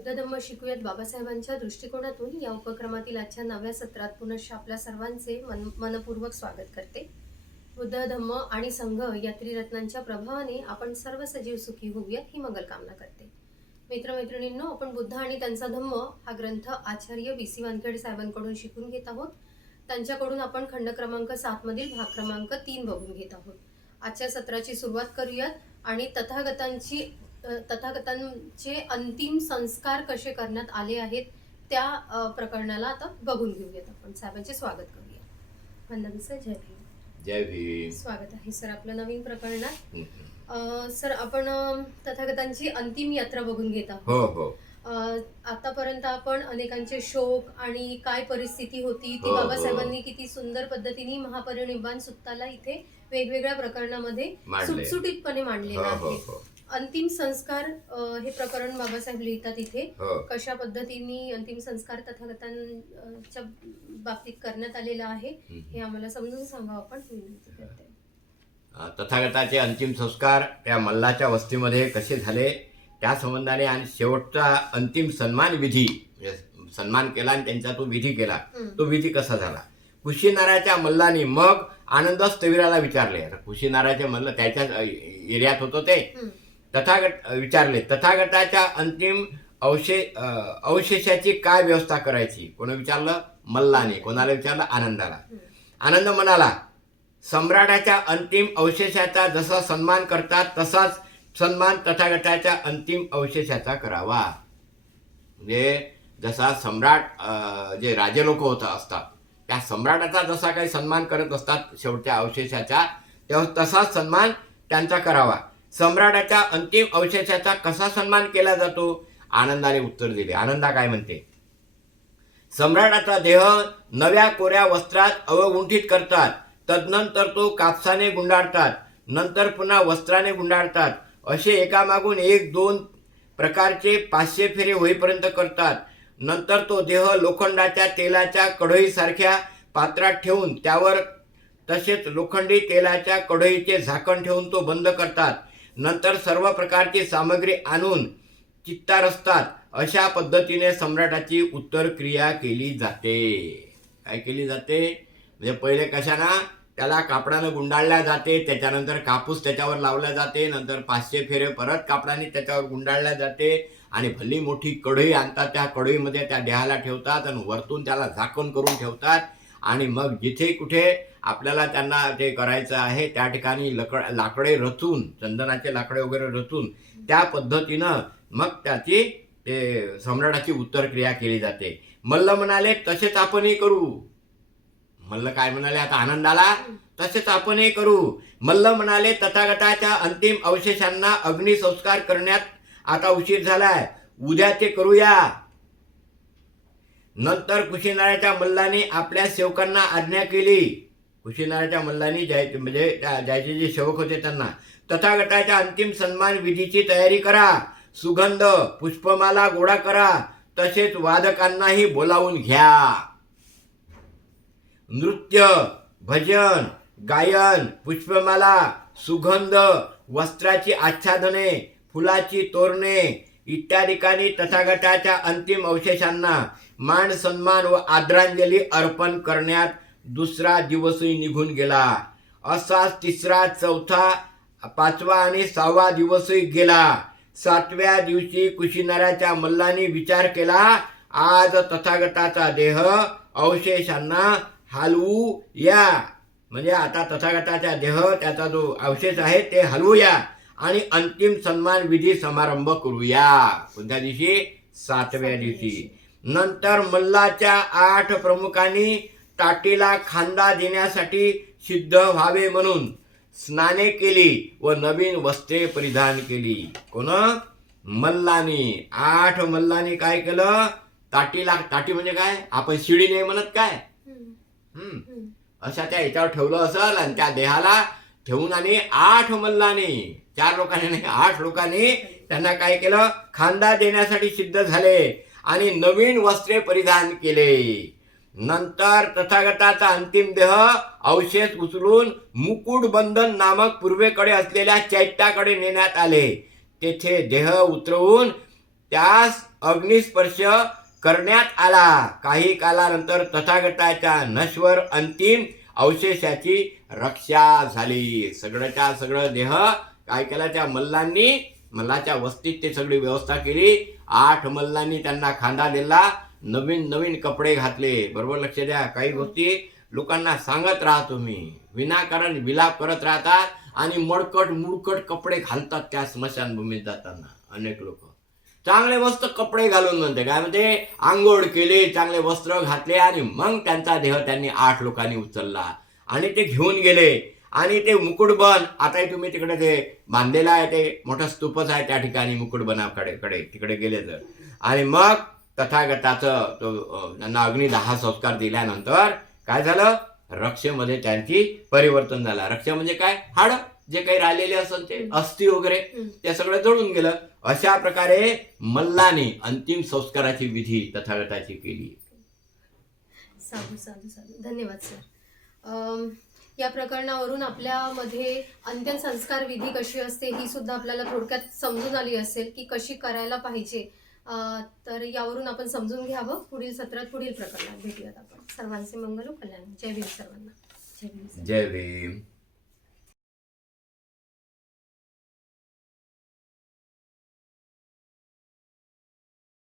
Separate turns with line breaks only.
बुद्ध धम्म शिकूयात बाबासाहेबांच्या दृष्टिकोनातून. या उपक्रमातील आजच्या नव्या सत्रात पुनश्च आपल्या सर्वांचे मन मनपूर्वक स्वागत करते. बुद्ध धम्म आणि संघ या त्रिरत्नांच्या प्रभावाने आपण सर्व सजीव सुखी होऊयात ही मंगल कामना करते. मित्रमैत्रिणींनो आपण बुद्ध आणि त्यांचा धम्म हा ग्रंथ आचार्य बी सी वानखेडे साहेबांकडून शिकून घेत आहोत. त्यांच्याकडून आपण खंड क्रमांक सात मधील भाग क्रमांक तीन बघून घेत आहोत. आजच्या सत्राची सुरुवात करूयात आणि तथागतांची तथागतांचे अंतिम संस्कार कसे करण्यात आले आहेत त्या प्रकरणाला आता बघून घेऊयात आपण. साहेबांचे स्वागत करूया. वंदना सर जय भीम.
जय भीम.
स्वागत आहे सर आपलं नवीन प्रकरणात. सर आपण तथागतांची अंतिम यात्रा बघून घेत आहोत.
हो हो.
आतापर्यंत आपण अनेकांचे शोक आणि काय परिस्थिती होती ती
हो, हो.
बाबासाहेबांनी किती सुंदर पद्धतीने महापरिनिर्वाण सुत्ताला इथे वेगवेगळ्या प्रकरणामध्ये. सुटसुटीतपणे मांडलेलं
हो हो
आहे.
हो.
अंतिम संस्कार अ, हे प्रकरण बाबासाहेब लिहितात इथे.
हो.
कशा पद्धतीने अंतिम संस्कार तथागतांच्या बाबतीत करण्यात आलेला आहे
हम्म.
हे आम्हाला समजून सांगा आपण. विनंती करते
अ, तथागताचे अंतिम संस्कार त्या मल्लाच्या वस्तीमध्ये कसे झाले त्या संबंधाने आणि शेवटचा अंतिम सन्मान विधी म्हणजे सन्मान केला आणि त्यांचा तो विधी केला. तो विधी कसा झाला? कुशीनाराच्या मल्लानी मग आनंद स्थविराला विचारले. आता कुशीनाराचे मल्ल त्याच्या एरियात होतं ते.
हम्म.
तथागत विचारले तथागताच्या अंतिम अवशे अवशेषाची काय व्यवस्था करायची? कोणी विचारलं? मल्लाने. कोणाला विचारलं? आनंदाला. आनंद म्हणाला सम्राटाच्या अंतिम अवशेषाचा जसा सन्मान करतात तसाच सन्मान तथागताच्या अंतिम अवशेषाचा करावा. म्हणजे जसा सम्राट जे राजे लोक होत असतात त्या सम्राटाचा जसा काही सन्मान करत असतात शेवटच्या अवशेषाचा तेव्हा तसाच सन्मान त्यांचा करावा. सम्राटाच्या अंतिम अवशेषाचा कसा सन्मान केला जातो? आनंदाने उत्तर दिले. आनंदा काय म्हणते? सम्राटाचा देह नव्या कोऱ्या वस्त्रात अवगुंठित करतात. तदनंतर तो कापसाने गुंडाळतात. नंतर पुन्हा वस्त्राने गुंडाळतात. असे एकामागून एक दोन प्रकारचे पाचशे फेरे होईपर्यंत करतात. नंतर तो देह लोखंडाच्या तेलाच्या कढईसारख्या पात्रात ठेवून त्यावर तसेच लोखंडी तेलाच्या कढईचे झाकण ठेवून तो बंद करतात. नंतर सर्व प्रकारची सामग्री आणून चित्तार असतात अशा पद्धतीने सम्राटाची उत्तर क्रिया केली जाते. काय केली जाते? म्हणजे पहिले कशाना? त्याला कापडानं गुंडाळल्या जाते त्याच्यानंतर कापूस त्याच्यावर लावला जाते नंतर पाचशे फेरे परत कापडाने त्याच्यावर गुंडाळल्या जाते आणि भली मोठी कढई आणतात. त्या कढईमध्ये त्या देहाला ठेवतात आणि वरतून त्याला झाकण करून ठेवतात. आणि मग जिथे कुठे आपल्याला त्यांना ते करायचं आहे त्या ठिकाणी लकड लाकडे रचून चंदनाचे लाकडे वगैरे रचून त्या पद्धतीनं मग त्याची ते सम्राटाची उत्तरक्रिया केली जाते. मल्ल म्हणाले तसेच आपणही करू. मल्ल काय म्हणाले आता आनंदाला तसेच आपणही करू. मल्ल म्हणाले तथागताच्या अंतिम अवशेषांना अग्निसंस्कार करण्यात आता उशीर झालाय. उद्या ते करूया. नंतर कुशीनाराच्या मल्लाने आपल्या सेवकांना आज्ञा केली. कुशीनाराच्या मल्लानी जाय म्हणजे जायचे जे सेवक होते त्यांना. तथागताच्या अंतिम सन्मान विधीची तयारी करा. सुगंध पुष्पमाला गोळा करा. तसेच वादकांनाही बोलावून घ्या. नृत्य भजन गायन पुष्पमाला सुगंध वस्त्राची आच्छादने फुलाची तोरणे इत्यादिकांनी तथागताच्या अंतिम अवशेषांना मान सन्मान व आदरांजली अर्पण करण्यात दुसरा दिवसही निघून गेला. असाच तिसरा चौथा पाचवा आणि सहावा दिवसही गेला. सातव्या दिवशी कुशीनाऱ्याच्या मल्लांनी विचार केला आज तथागताचा देह अवशेषांना हलवू या. म्हणजे आता तथागताचा देह त्याचा जो अवशेष आहे ते हलवूया आणि अंतिम सन्मान विधी समारंभ करूया. कोणत्या दिवशी? सातव्या दिवशी. नंतर मल्लाच्या आठ प्रमुखांनी ताटीला खांदा देण्यासाठी सिद्ध व्हावे म्हणून स्नाने केली व नवीन वस्त्रे परिधान केली. कोण? मल्लानी. आठ मल्लानी काय केलं? ताटीला ताटी म्हणजे काय? आपण शिडी नाही म्हणत काय?
हम्म.
हम्म. अशा त्या याच्यावर ठेवलं असेल आणि त्या देहाला ठेवून आणि आठ मल्लाने चार लोकांनी नाही आठ लोकांनी त्यांना काय केलं? खांदा देण्यासाठी सिद्ध झाले. आणि नवीन वस्त्रे परिधान केले. नंतर तथागताचा अंतिम देह अवशेष उचलून मुकुटबंधन नामक पूर्वेकडे असलेल्या चैत्याकडे नेण्यात आले. तेथे देह उतरवून त्यास अग्निस्पर्श करण्यात आला. काही कालानंतर तथागताच्या नश्वर अंतिम अवशेषाची रक्षा झाली. सगळ्याच्या सगळं देह काय केला त्या मल्लांनी? मल्लाच्या वस्तीत ते सगळी व्यवस्था केली. आठ मल्लांनी त्यांना खांदा दिला नवीन नवीन कपडे घातले. बरोबर लक्ष द्या काही गोष्टी लोकांना सांगत राहा तुम्ही. विनाकारण विलाप करत राहतात आणि मडकट मुडकट कपडे घालतात त्या स्मशानभूमीत जाताना. अनेक लोक. चांगले मस्त कपडे घालून म्हणते. काय म्हणते? आंघोळ केली चांगले वस्त्र घातले आणि मग त्यांचा देह त्यांनी आठ लोकांनी उचलला आणि ते घेऊन गेले. आणि ते मुकुटबन आताही तुम्ही तिकडे ते बांधलेलं आहे ते मोठं स्तूपच आहे त्या ठिकाणी मुकुटबनाकडे कडे तिकडे गेले तर. आणि मग तथागताचं तो त्यांना अग्निदाह संस्कार दिल्यानंतर काय झालं? रक्षेमध्ये त्यांची परिवर्तन झाला. रक्ष म्हणजे काय? हाड जे काही राहिलेले असेल ते अस्थि वगैरे. ते सगळं जळून गेलं. अशा प्रकारे मल्लाने अंतिम संस्काराची विधी तथागताची केली.
साधू साधू साधू. धन्यवाद सर या प्रकरणावरून आपल्यामध्ये अंत्यसंस्कार विधी कशी असते ही सुद्धा आपल्याला थोडक्यात समजून आली असेल की कशी करायला पाहिजे. तर यावरून आपण समजून घ्यावं. पुढील सत्रात पुढील प्रकरणात भेटूयात आपण. सर्वांचे मंगल हो, कल्याण. जय भीम सर्वांना. जय भीम
जय भीम.